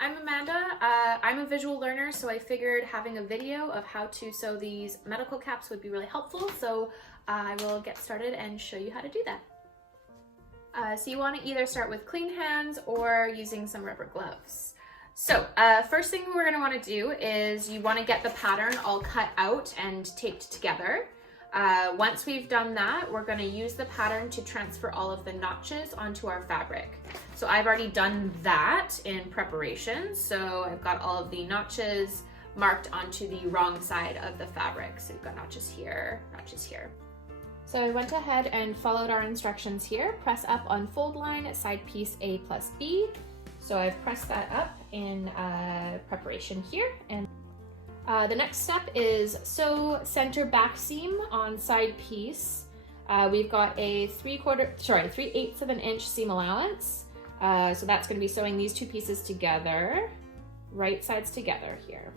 I'm Amanda. I'm a visual learner, so I figured having a video of how to sew these medical caps would be really helpful, so I will get started and show you how to do that. So you want to either start with clean hands or using some rubber gloves. So first thing we're going to want to do is you want to get the pattern all cut out and taped together. Once we've done that, we're going to use the pattern to transfer all of the notches onto our fabric. So I've already done that in preparation. So I've got all of the notches marked onto the wrong side of the fabric. So we've got notches here, notches here. So I went ahead and followed our instructions here. Press up on fold line at side piece A plus B. So I've pressed that up in preparation here. And the next step is sew center back seam on side piece. We've got a 3/8 of an inch seam allowance. So that's going to be sewing these two pieces together, right sides together here.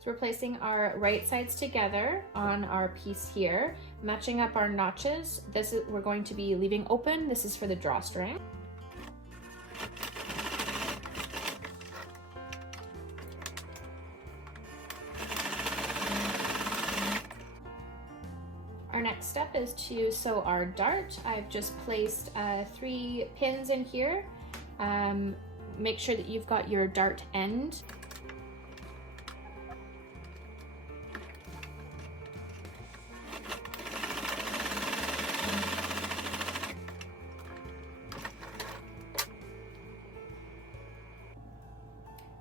So we're placing our right sides together on our piece here, matching up our notches. We're going to be leaving open. This is for the drawstring. Our next step is to sew our dart. I've just placed 3 pins in here. Make sure that you've got your dart end.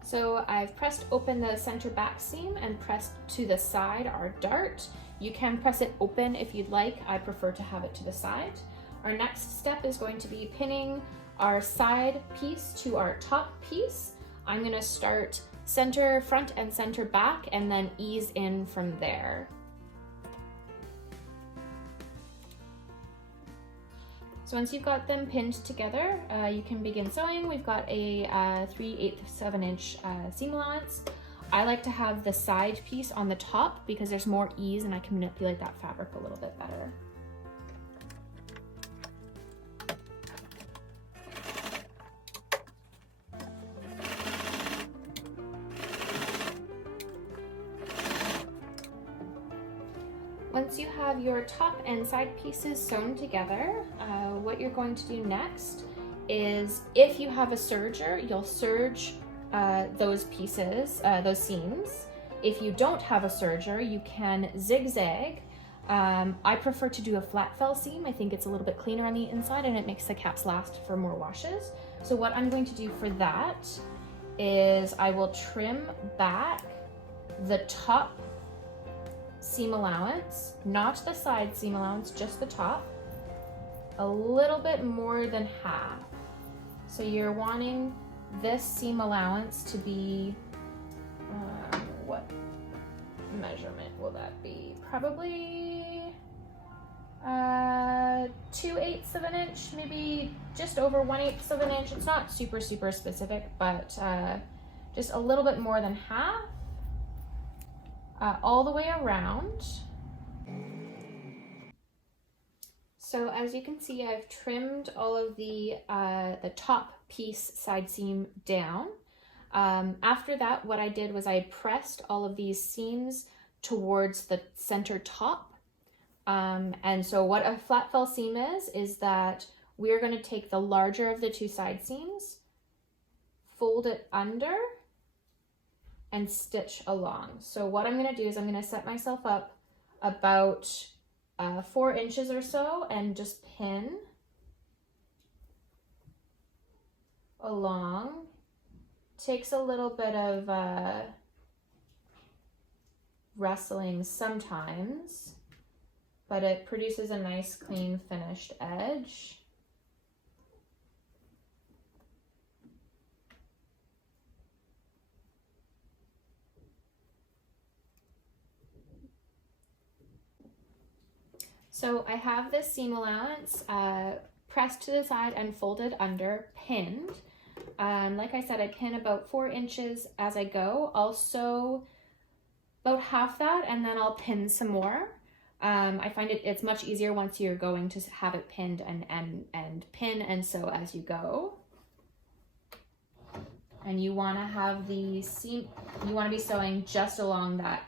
So I've pressed open the center back seam and pressed to the side our dart. You can press it open if you'd like. I prefer to have it to the side. Our next step is going to be pinning our side piece to our top piece. I'm going to start center front and center back and then ease in from there. So once you've got them pinned together, you can begin sewing. We've got a 3/8 of an inch seam allowance. I like to have the side piece on the top because there's more ease and I can manipulate that fabric a little bit better. Once you have your top and side pieces sewn together, what you're going to do next is, if you have a serger, you'll serge those pieces, those seams. If you don't have a serger, you can zigzag. I prefer to do a flat fell seam. I think it's a little bit cleaner on the inside and it makes the caps last for more washes. So what I'm going to do for that is I will trim back the top seam allowance, not the side seam allowance, just the top, a little bit more than half. So you're wanting this seam allowance to be, what measurement will that be? Probably 2/8 of an inch, maybe just over 1/8 of an inch. It's not super specific, but just a little bit more than half, all the way around. So as you can see, I've trimmed all of the top piece side seam down. After that, what I did was I pressed all of these seams towards the center top. And so what a flat fell seam is that we're going to take the larger of the two side seams, fold it under, and stitch along. So what I'm going to do is I'm going to set myself up about 4 inches or so and just pin along. Takes a little bit of wrestling sometimes, but it produces a nice clean finished edge. So I have this seam allowance pressed to the side and folded under, pinned. Like I said, I pin about 4 inches as I go. I'll sew about half that and then I'll pin some more. I find it's much easier once you're going to have it pinned and pin and sew as you go. And you want to have the seam, you want to be sewing just along that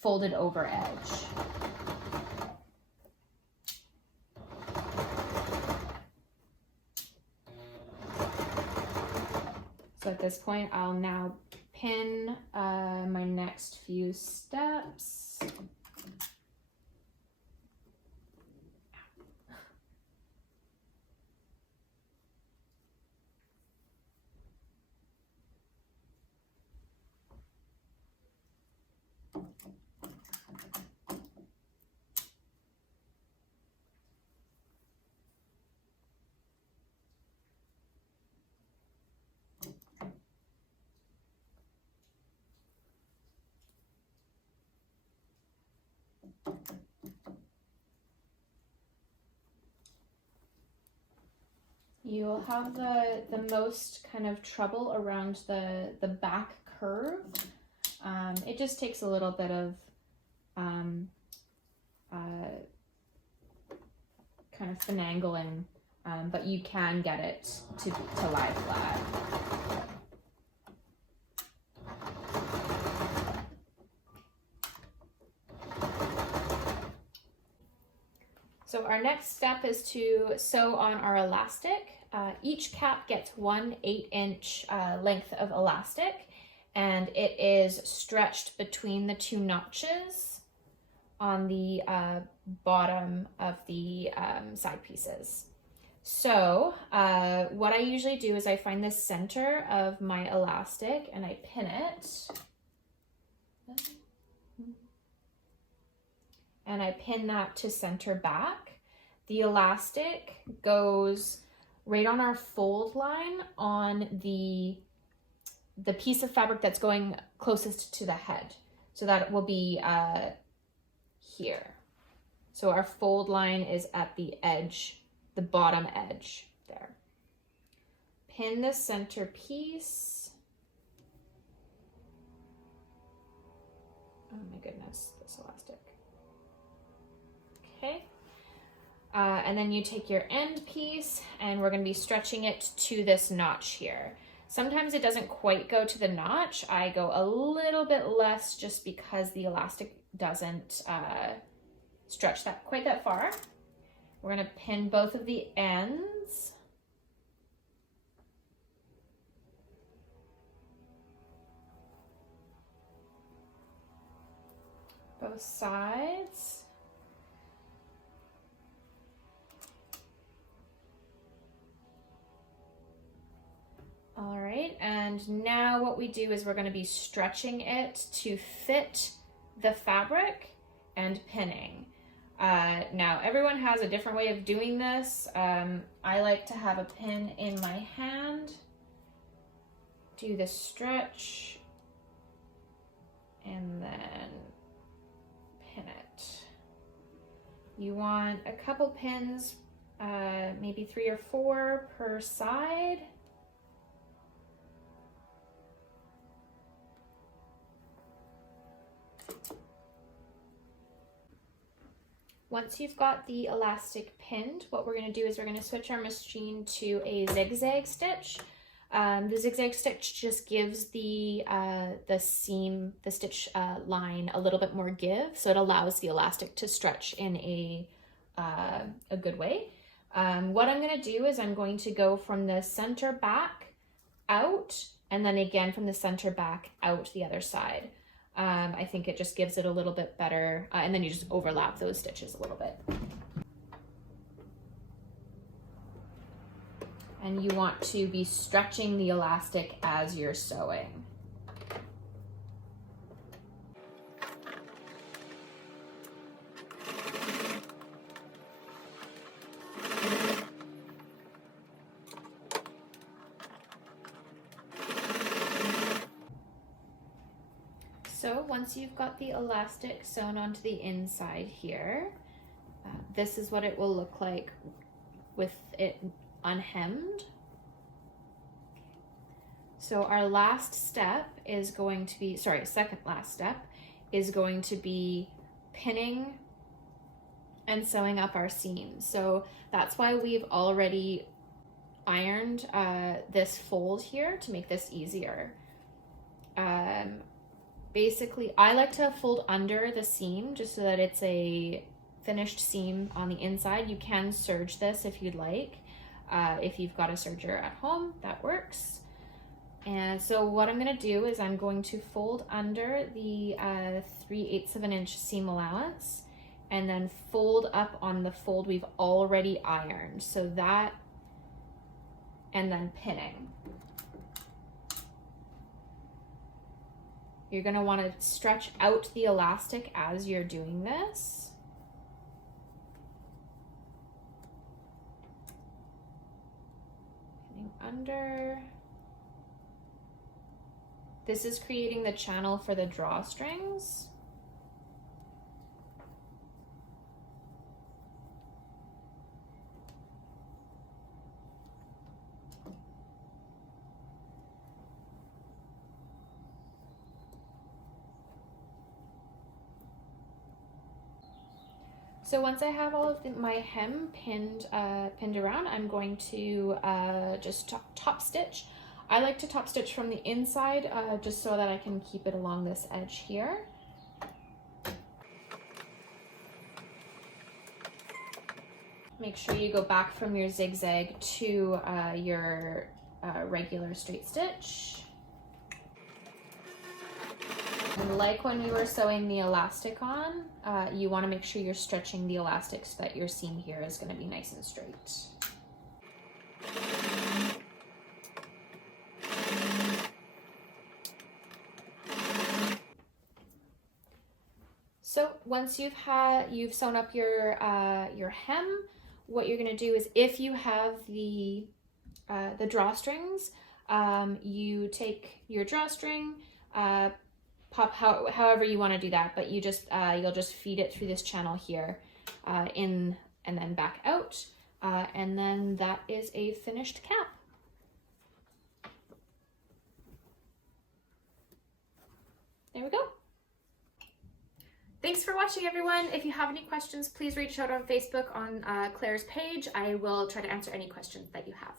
folded over edge. So at this point, I'll now pin my next few steps. You'll have the most kind of trouble around the back curve. It just takes a little bit of kind of finagling, but you can get it to lie flat. So our next step is to sew on our elastic. Each cap gets 1 8-inch length of elastic, and it is stretched between the 2 notches on the bottom of the side pieces. So what I usually do is I find the center of my elastic and I pin it. And I pin that to center back. The elastic goes right on our fold line on the piece of fabric that's going closest to the head. So that will be here. So our fold line is at the edge, the bottom edge there. Pin the center piece. Oh my goodness, this elastic. Okay. And then you take your end piece and we're going to be stretching it to this notch here. Sometimes it doesn't quite go to the notch. I go a little bit less just because the elastic doesn't stretch quite that far. We're going to pin both of the ends. Both sides. All right, and now what we do is we're going to be stretching it to fit the fabric and pinning. Now everyone has a different way of doing this. I like to have a pin in my hand, do the stretch, and then pin it. You want a couple pins, maybe 3 or 4 per side. Once you've got the elastic pinned, what we're going to do is we're going to switch our machine to a zigzag stitch. The zigzag stitch just gives the seam, the stitch line a little bit more give, so it allows the elastic to stretch in a good way. What I'm going to do is I'm going to go from the center back out, and then again from the center back out the other side. I think it just gives it a little bit better, and then you just overlap those stitches a little bit. And you want to be stretching the elastic as you're sewing. So once you've got the elastic sewn onto the inside here, this is what it will look like with it unhemmed. So our last step is going to be, second last step is going to be pinning and sewing up our seams. So that's why we've already ironed this fold here to make this easier. Basically, I like to fold under the seam just so that it's a finished seam on the inside. You can serge this if you'd like. If you've got a serger at home, that works. And so what I'm gonna do is I'm going to fold under the 3/8 of an inch seam allowance and then fold up on the fold we've already ironed. So that, and then pinning. You're gonna wanna stretch out the elastic as you're doing this. Pinning under. This is creating the channel for the drawstrings. So once I have all of my hem pinned around, I'm going to just top stitch. I like to top stitch from the inside just so that I can keep it along this edge here. Make sure you go back from your zigzag to your regular straight stitch. And like when we were sewing the elastic on, you want to make sure you're stretching the elastic so that your seam here is going to be nice and straight. So once you've sewn up your hem, what you're going to do is, if you have the drawstrings, you take your drawstring, pop however you want to do that, but you just you'll just feed it through this channel here, in and then back out, and then that is a finished cap. There we go. Thanks for watching, everyone. If you have any questions, please reach out on Facebook on Claire's page. I will try to answer any questions that you have.